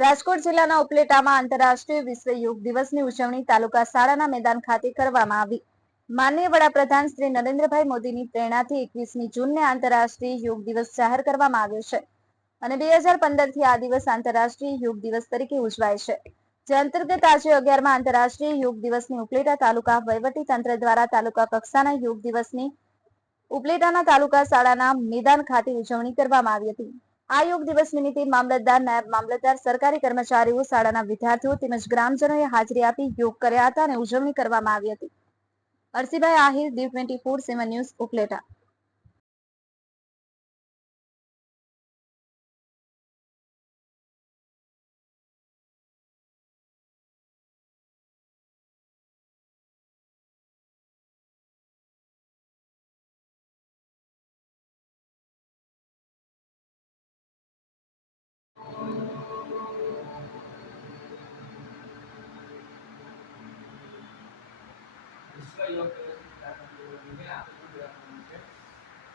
રાજકોટ જિલ્લાના ઉપલેટામાં આંતરરાષ્ટ્રીય વિશ્વ યોગ દિવસની ઉજવણી તાલુકા શાળાના મેદાન ખાતે કરવામાં આવી. માનનીય વડાપ્રધાન શ્રી નરેન્દ્રભાઈ મોદીની પ્રેરણાથી એકવીસમી જૂનને આંતરરાષ્ટ્રીય યોગ દિવસ જાહેર કરવામાં આવ્યો છે અને બે હજાર પંદરથી આ દિવસ આંતરરાષ્ટ્રીય યોગ દિવસ તરીકે ઉજવાય છે. જે અંતર્ગત આજે અગિયારમાં આંતરરાષ્ટ્રીય યોગ દિવસની ઉપલેટા તાલુકા વહીવટી તંત્ર દ્વારા તાલુકા કક્ષાના યોગ દિવસની ઉપલેટાના તાલુકા શાળાના મેદાન ખાતે ઉજવણી કરવામાં આવી હતી. આ યોગ દિવસ નિમિત્તે મામલતદાર નાયબ મામલતદાર, સરકારી કર્મચારીઓ, શાળાના વિદ્યાર્થીઓ તેમજ ગ્રામજનોએ હાજરી આપી, યોગ કર્યા હતા અને ઉજવણી કરવામાં આવી હતી. Arsibhai Ahir, D twenty four, seven news, Upleta. વિશ્વ યોગ દિવસની કાર્યક્રમ નિમિત્તે આપણે ઉજવવાનું છે.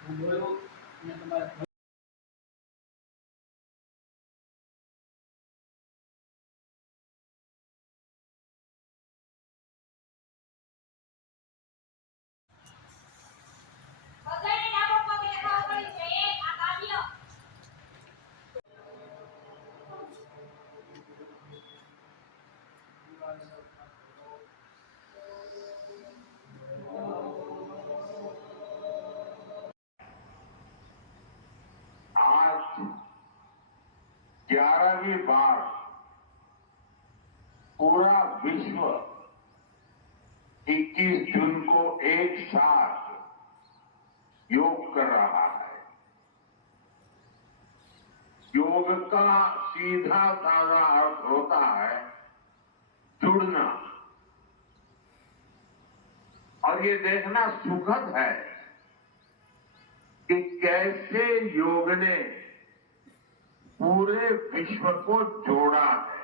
હું બોલું અને તમારે ग्यारहवीं बार पूरा विश्व 21 जून को एक साथ योग कर रहा है। योग का सीधा साधा अर्थ होता है जुड़ना। और ये देखना सुखद है कि कैसे योग ने पूरे विश्व को जोड़ा है।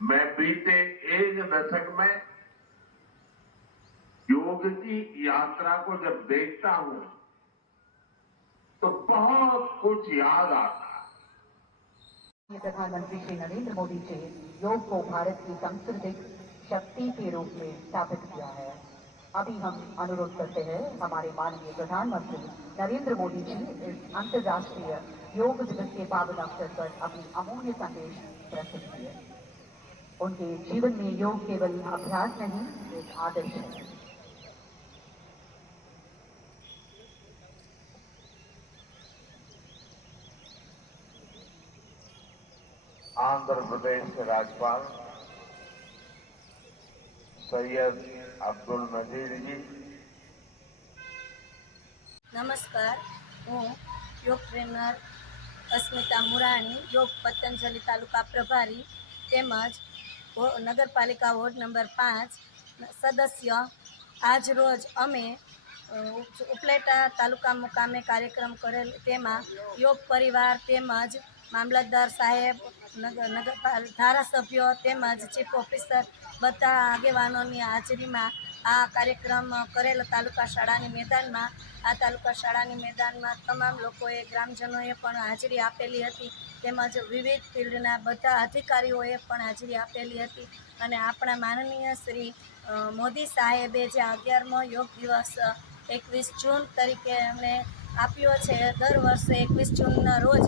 मैं बीते एक दशक में योग की यात्रा को जब देखता हूँ तो बहुत कुछ याद आता है। प्रधानमंत्री श्री नरेंद्र मोदी जी योग को भारत की सांस्कृतिक शक्ति के रूप में स्थापित किया है। अभी हम अनुरोध करते हैं, हमारे माननीय प्रधानमंत्री नरेंद्र मोदी जी इस अंतर्राष्ट्रीय योग दिवस के पावन अवसर पर अपनी अमूल्य संदेश प्रस्तुत किए उनके जीवन में योग केवल अभ्यास नहीं एक आदर्श है आंध्र प्रदेश के राज्यपाल सैयद अब्दुल नजीर जी નમસ્કાર હું યોગ ટ્રેનર અસ્મિતા મુરાણી યોગ પતંજલિ તાલુકા પ્રભારી તેમજ નગરપાલિકા વોર્ડ નંબર પાંચ સદસ્ય. આજ રોજ અમે ઉપલેટા તાલુકા મુકામે કાર્યક્રમ કરેલ તેમાં યોગ પરિવાર તેમજ મામલતદાર સાહેબ નગર નગરપાલ ધારાસભ્યો તેમજ ચીફ ઓફિસર બધા આગેવાનોની હાજરીમાં આ કાર્યક્રમ કરેલ તાલુકા શાળાની મેદાનમાં, આ તાલુકા શાળાની મેદાનમાં તમામ લોકોએ, ગ્રામજનોએ પણ હાજરી આપેલી હતી. તેમજ વિવિધ ફિલ્ડના બધા અધિકારીઓએ પણ હાજરી આપેલી હતી. અને આપણા માનનીય શ્રી મોદી સાહેબે જે અગિયારમો યોગ દિવસ, એકવીસ જૂન તરીકે અમને આપ્યો છે. દર વર્ષે એકવીસ જૂનના રોજ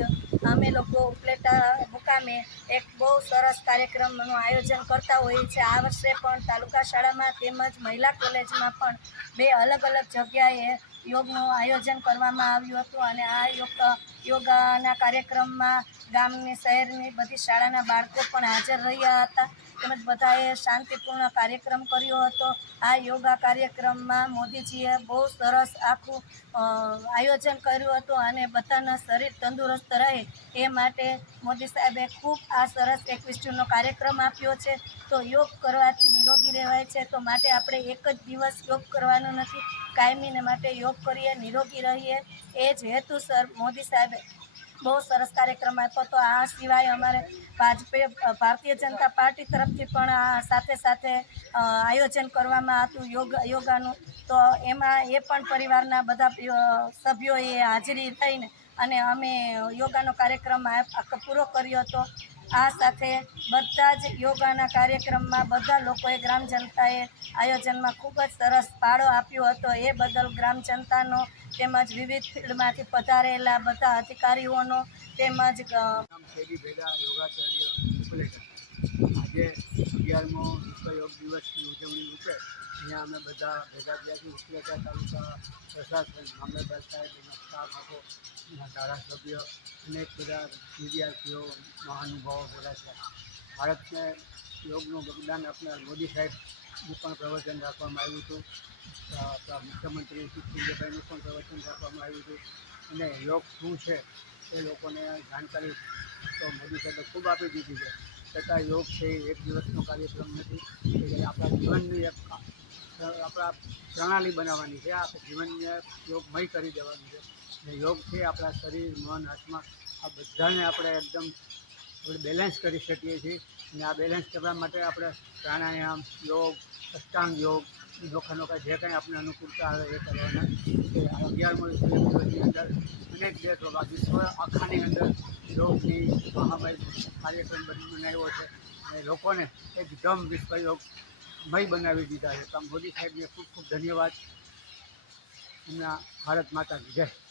અમે લોકો ઉપલેટા મુકામે એક બહુ સરસ કાર્યક્રમનું આયોજન કરતા હોઈએ છીએ. આ વર્ષે પણ તાલુકા શાળામાં તેમજ મહિલા કોલેજમાં પણ બે અલગ અલગ જગ્યાએ યોગનું આયોજન કરવામાં આવ્યું હતું અને આ યોગ, યોગાના કાર્યક્રમમાં ગામની, શહેરની બધી શાળાના બાળકો પણ હાજર રહ્યા હતા. તેમજ બધાએ શાંતિપૂર્ણ કાર્યક્રમ કર્યો હતો. આ યોગા કાર્યક્રમમાં મોદીજીએ બહુ સરસ આખું આયોજન કર્યું હતું અને બધાના શરીર તંદુરસ્ત રહે એ માટે મોદી સાહેબે ખૂબ આ સરસ એકવીસ જૂનનો કાર્યક્રમ આપ્યો છે. તો યોગ કરવાથી નિરોગી રહેવાય છે. તો માટે આપણે એક જ દિવસ યોગ કરવાનો નથી. કાયમીને માટે યોગ કરીએ, નિરોગી રહીએ. એ જ હેતુસર મોદી સાહેબે બહુ સરસ કાર્યક્રમ આપ્યો તો આ સિવાય અમારે ભાજપે ભારતીય જનતા પાર્ટી તરફથી પણ આ સાથે સાથે આયોજન કરવામાં હતું યોગ, યોગાનું. તો એમાં એ પણ પરિવારના બધા સભ્યોએ હાજરી થઈને અને અમે યોગાનો કાર્યક્રમ પૂરો કર્યો હતો. આ સાથે બધા જ યોગાના કાર્યક્રમમાં બધા લોકોએ ગ્રામ જનતાએ આયોજનમાં ખૂબ જ સરસ ફાળો આપ્યો હતો. એ બદલ ગ્રામ જનતાનો તેમજ વિવિધ ફિલ્ડમાંથી પધારેલા બધા અધિકારીઓનો તેમજ યોગાચાર્ય આજે અગિયારમો વિશ્વ યોગ દિવસની ઉજવણી રૂપે. અહીંયા અમે બધા ભેગા થયા છીએ ઉપલેટા તાલુકા પ્રશાસન, મામલતદાર સાહેબ, એના સ્ટાફ હતો એના ધારાસભ્ય, અનેક બધા વિદ્યાર્થીઓ, મહાનુભાવો ભેગા છે ભારતને યોગનું યોગદાન આપનાર મોદી સાહેબનું પણ પ્રવચન રાખવામાં આવ્યું હતું. આપણા મુખ્યમંત્રી શ્રી પણ પ્રવચન રાખવામાં આવ્યું હતું. અને યોગ શું છે, એ લોકોને જાણકારી તો મોદી સાહેબે ખૂબ આપી દીધી છે. છતાં યોગ છે એ એક દિવસનો કાર્યક્રમ નથી આપણા જીવનની એક આપણા પ્રણાલી બનાવવાની છે આપણે જીવનને યોગમય કરી દેવાનું છે. અને યોગ છે આપણા શરીર, મન, આત્મા, આ બધાને આપણે એકદમ આપણે બેલેન્સ કરી શકીએ છીએ. અને આ બેલેન્સ કરવા માટે આપણે પ્રાણાયામ, યોગ, અષ્ટાંગ યોગ નોખા નોખા જે કંઈ આપણે અનુકૂળતા આવે એ કરવાના. છે અગિયારમો દિવસની અંદર અનેક દેશો બાકી સો આખાની અંદર યોગની મહામારી કાર્યક્રમ બની બનાવ્યો છે. અને લોકોને એકદમ વિશ્વયોગમય મય બનાવી દીધા છે. તો મોદી સાહેબને ખૂબ ખૂબ ધન્યવાદ. એમના ભારત માતાની જય.